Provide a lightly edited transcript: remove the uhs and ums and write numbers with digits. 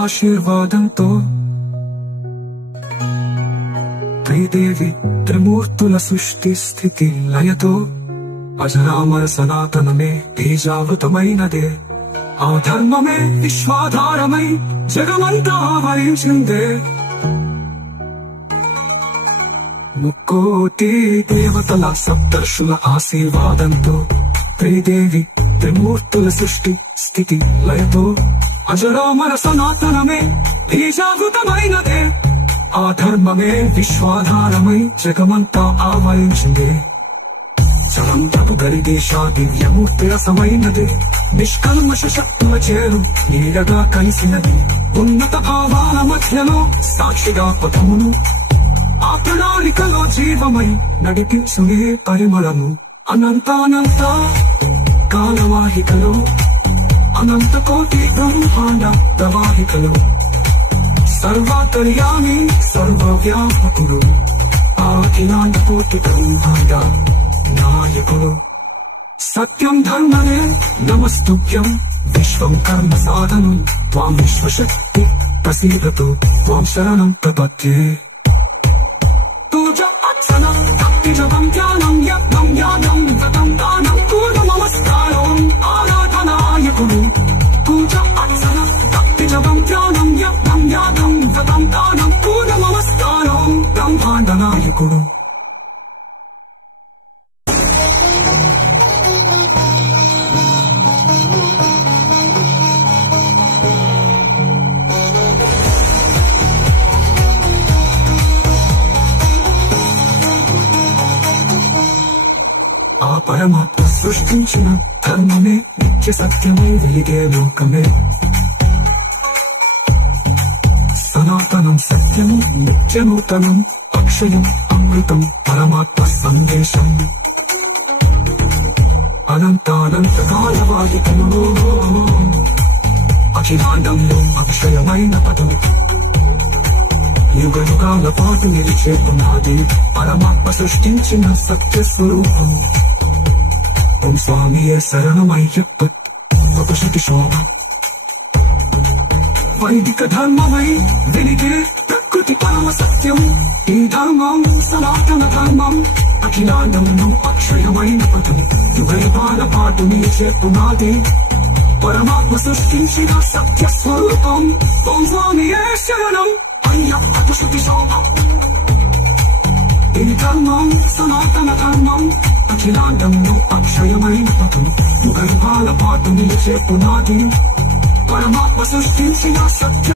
ఆశీర్వాదంతో త్రిదేవి త్రిమూర్తుల సృష్టి స్థితి లయతో అజరామర సనాతనమే బీజావృతమైనదే ఆ ధర్మమే విశ్వాధారమై జగమంతా ఆవరించిందే ముక్కోటి దేవతల సప్తర్షుల ఆశీర్వాదంతో త్రిదేవి త్రిమూర్తుల సృష్టి స్థితి లయతో అజరామర సనాతనమే బీజావృతమైనదే ఆ ధర్మమే విశ్వాధారమై జగమంతా ఆవరించిందే చమంతపు గరిదేశా దివ్యమూర్తి రసమైనదే నిష్కల్మష శక్తుల చేరు నీడగా కలిసినది ఉన్నత భావాల మధ్యలో సాక్షిగా పథమును ఆ ప్రణాళికలో జీవమై నడిపించునే పరిమళము అనంతానంత కాలవాహికలో అనంత కోటి బ్రహ్మాండ ప్రవాహికలో సర్వాంతర్యామి సర్వవ్యాపకుడు అఖిలాండ కోటి బ్రహ్మాండ నాయకుడు సత్యం ధర్మనే నమస్తుభ్యం విశ్వం కర్మ సాధనం త్వాం విశ్వశక్తి ప్రసీదతు త్వాం శరణం ప్రపద్యే పూజ అర్చనం భక్తి జపం ధ్యానం యజ్ఞం జ్ఞానం వ్రతం దానం పూర్ణ నమస్కారం ఆరాధనాయకుడు పూజ అర్చనం భక్తి జపం ధ్యానం యజ్ఞం జ్ఞానం వ్రతం దానం పూర్ణ నమస్కారం బ్రహ్మాండ నాయకుడు ఆ పరమాత్మ సృష్టించిన ధర్మమే నిత్య సత్యమై వెలిగే లోకమే సనాతనం సత్యము నిత్యనూతనం అక్షయం అమృతం పరమాత్మ సందేశం అనంతానంత కాలవాదికములో అఖిలాండంలో అక్షయమైన పదం యుగ యుగాల పాటు నిలిచే పునాది పరమాత్మ సృష్టించిన సత్య స్వరూపం ఓం స్వామియే శరణమయ్యప్ప ఒకశతి శోభ వైదిక ధర్మమై వెలిగే ప్రకృతి పరమ సత్యం ఈ ధర్మం సనాతన ధర్మం అఖిలాండంలో అక్షయమైన పదం యుగ యుగాల పాటు నిలిచే పునాది పరమాత్మ సృష్టించిన సత్య స్వరూపం ఓం స్వామియే శరణం అయ్యప్ప శుద్ధి శోభం ఈ ధర్మం సనాతన ధర్మం అఖిలాండంలో అక్షయమైన పదం యుగ యుగాల పాటు నిలిచే పునాది పరమాత్మ సృష్టించిన సత్య